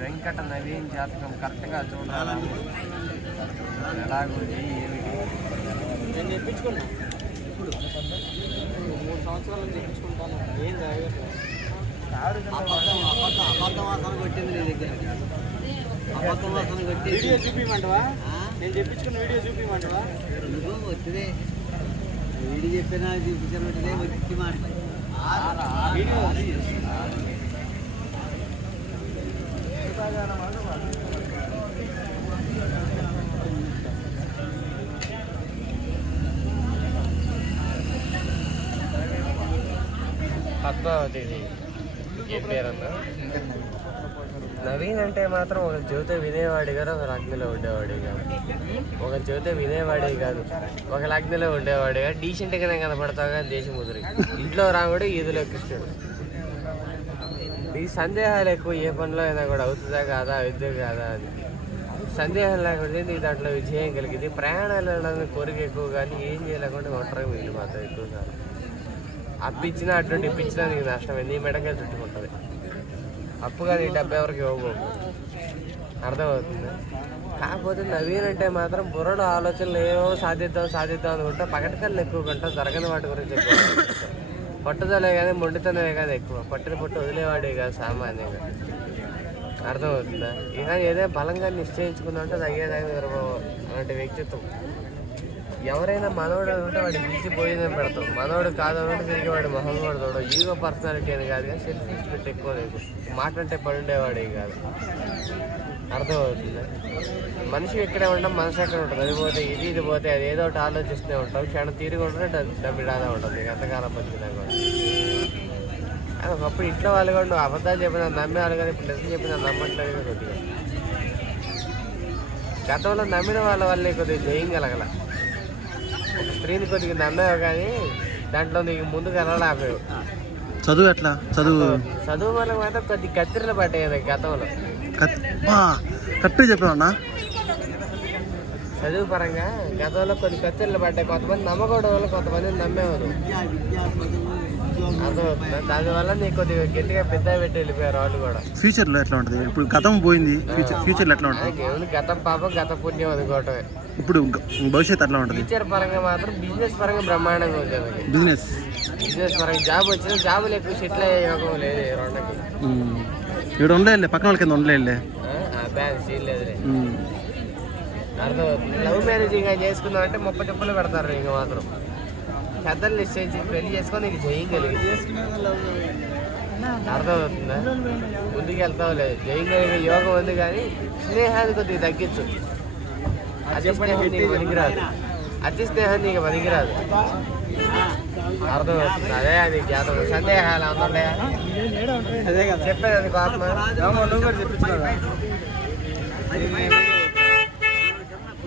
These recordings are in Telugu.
వెంకట నవీన్ జాతకం కరెక్ట్గా చూడాలి. ఎలాగుంది ఏమిటి నేను తెప్పించుకున్నా. ఇప్పుడు 3 సంవత్సరాలు తెప్పించుకుంటాను. ఏం అబద్ధం వాసన కొట్టింది నీ దగ్గర. అబద్ధం వాసన కొట్టి వీడియో చూపించమంటవా? నేను తెప్పించుకున్న వీడియో చూపించమంటవా? ఎందుకు వచ్చిందే వీడియో చెప్పినా చూపించినట్టుదే వచ్చి మాట వీడియో పద్మావతి. ఇది ఏం పేరన్నా? నవీన్ అంటే మాత్రం ఒక చెబితే వినేవాడి కాదు, ఒక అగ్నిలో ఉండేవాడే కాదు. ఒక చెబితే వినేవాడే కాదు, ఒక అగ్నిలో ఉండేవాడే కాదు. డీసెంట్గానే కనపడతావు కానీ దేశం ముదిరి. ఇంట్లో రాముడు, ఈదులో కృష్ణుడు. ఈ సందేహాలు ఎక్కువ. ఏ పనిలో అయినా కూడా అవుతుందా కాదా, అవుతుందా కాదా అని సందేహం లేకుండా నీకు దాంట్లో విజయం కలిగింది. ప్రయాణాలు వెళ్ళడానికి కోరిక ఎక్కువ, కానీ ఏం చేయలేకుండా ఒంటరిగా మిగిలిపోతావు ఎక్కువ కాదు. అప్పిచ్చినా అటువంటి ఇప్పించినా నీకు నష్టమే. నీ మెడకే చుట్టుకుంటుంది. అప్పుగా నీ డబ్బు ఎవరికి ఇవ్వబోకు. అర్థమవుతుంది. కాకపోతే నవీన్ అంటే మాత్రం బుర్రలో ఆలోచనలు ఏవో సాధిద్దాం అనుకుంటా పగటికల్లు ఎక్కువ కంటా జరగని వాటి గురించి ఎక్కువ. పట్టుదలే కానీ మొండితనమే కానీ ఎక్కువ. పట్టిన పట్టు వదిలేవాడే కాదు సామాన్యంగా. అర్థమవుతుందా? ఇక ఏదో బలంగా నిశ్చయించుకుందంటే అది అయ్యేదాకా అలాంటి వ్యక్తిత్వం. ఎవరైనా మనోడు అనుకుంటే వాడి మించిపోయిందని పెడతాం. మనోడు కాదనుకుంటే తిరిగి వాడి మొహం కూడా చూడవు. ఈగో పర్సనాలిటీ అని కాదు కానీ సెల్ఫ్ రెస్పెక్ట్ ఎక్కువ లేదు. మాట అంటే పడుండేవాడే కాదు. అర్థమవుతుంది. మనిషి ఎక్కడే ఉంటాం, మనసు ఎక్కడ ఉంటుంది. అది పోతే ఇది పోతే అది ఏదో ఒకటి ఆలోచిస్తూనే ఉంటాం. క్షణం తీరిగి ఉంటే డబ్బిడాగా ఉంటుంది. ఎంతకాలం బతికినా కూడా ఒకప్పుడు ఇంట్లో వాళ్ళు కూడా నువ్వు అబద్ధాలు చెప్పినా నమ్మేవాళ్ళు, కానీ ఇప్పుడు నిజం చెప్పినా నమ్మట్లేదు కొద్దిగా. గతంలో నమ్మిన వాళ్ళ వల్లే కొద్దిగా జయం కలగల. ఒక స్త్రీని కొద్దిగా నమ్మేవు కానీ దాంట్లో నీకు ముందుకు వెళ్ళలేకపోయావు. చదువు ఎట్లా? చదువు వల్ల మాత్రం కొద్ది కత్తిరలు పడ్డాయి గతంలో. కరెక్ట్గా చెప్పావన్నా. చదువు పరంగా గతంలో కొన్ని కత్తిరలు పడ్డాయి. కొంతమంది నమ్మకూడదు వల్ల కొంతమంది నమ్మేవారు. అర్థమవుతుందా? దానివల్ల నీకు కొద్దిగా గట్టిగా పెద్ద పెట్టి వెళ్ళిపోయారు వాళ్ళు కూడా. ఫ్యూచర్లో ఎట్లా ఉంటుంది? ఇప్పుడు గతం పోయింది, ఫ్యూచర్లో ఎట్లా ఉంటుంది? కేవలం గతం పాపం గత పుణ్యం అనుకోవటమే. ఇప్పుడు భవిష్యత్తు ఎట్లా ఉంటుంది? ఫ్యూచర్ పరంగా మాత్రం బిజినెస్ పరంగా బ్రహ్మాండంగా ఉంటుంది. బిజినెస్ పరంగా జాబ్ వచ్చిన జాబులు ఎక్కువ సెటిల్ అయ్యే యోగం లేదు రెండుకి. ఇక్కడ ఉండలే, పక్కన వాళ్ళ కింద ఉండలే. సీన్ లేదులే. అర్థమవుతుంది. లవ్ మ్యారేజ్ ఇంకా చేసుకుందాం అంటే 30 చెప్పులు పెడతారు. ఇంకా మాత్రం పెద్దలు నిశ్చయించి పెళ్లి చేసుకొని నీకు జయం కలిగింది. అర్థమవుతుందా? ముందుకు వెళ్తావు లేదు. జయం కలిగే యోగం ఉంది, కానీ స్నేహాన్ని కొద్దిగా తగ్గించు. అతి స్నేహం నీకు పనికిరాదు. అర్థమవుతుంది. అదే అది జాతకం. సందేహాలు అందుంటాయా? చెప్పేది పాప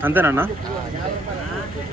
అంతేనా?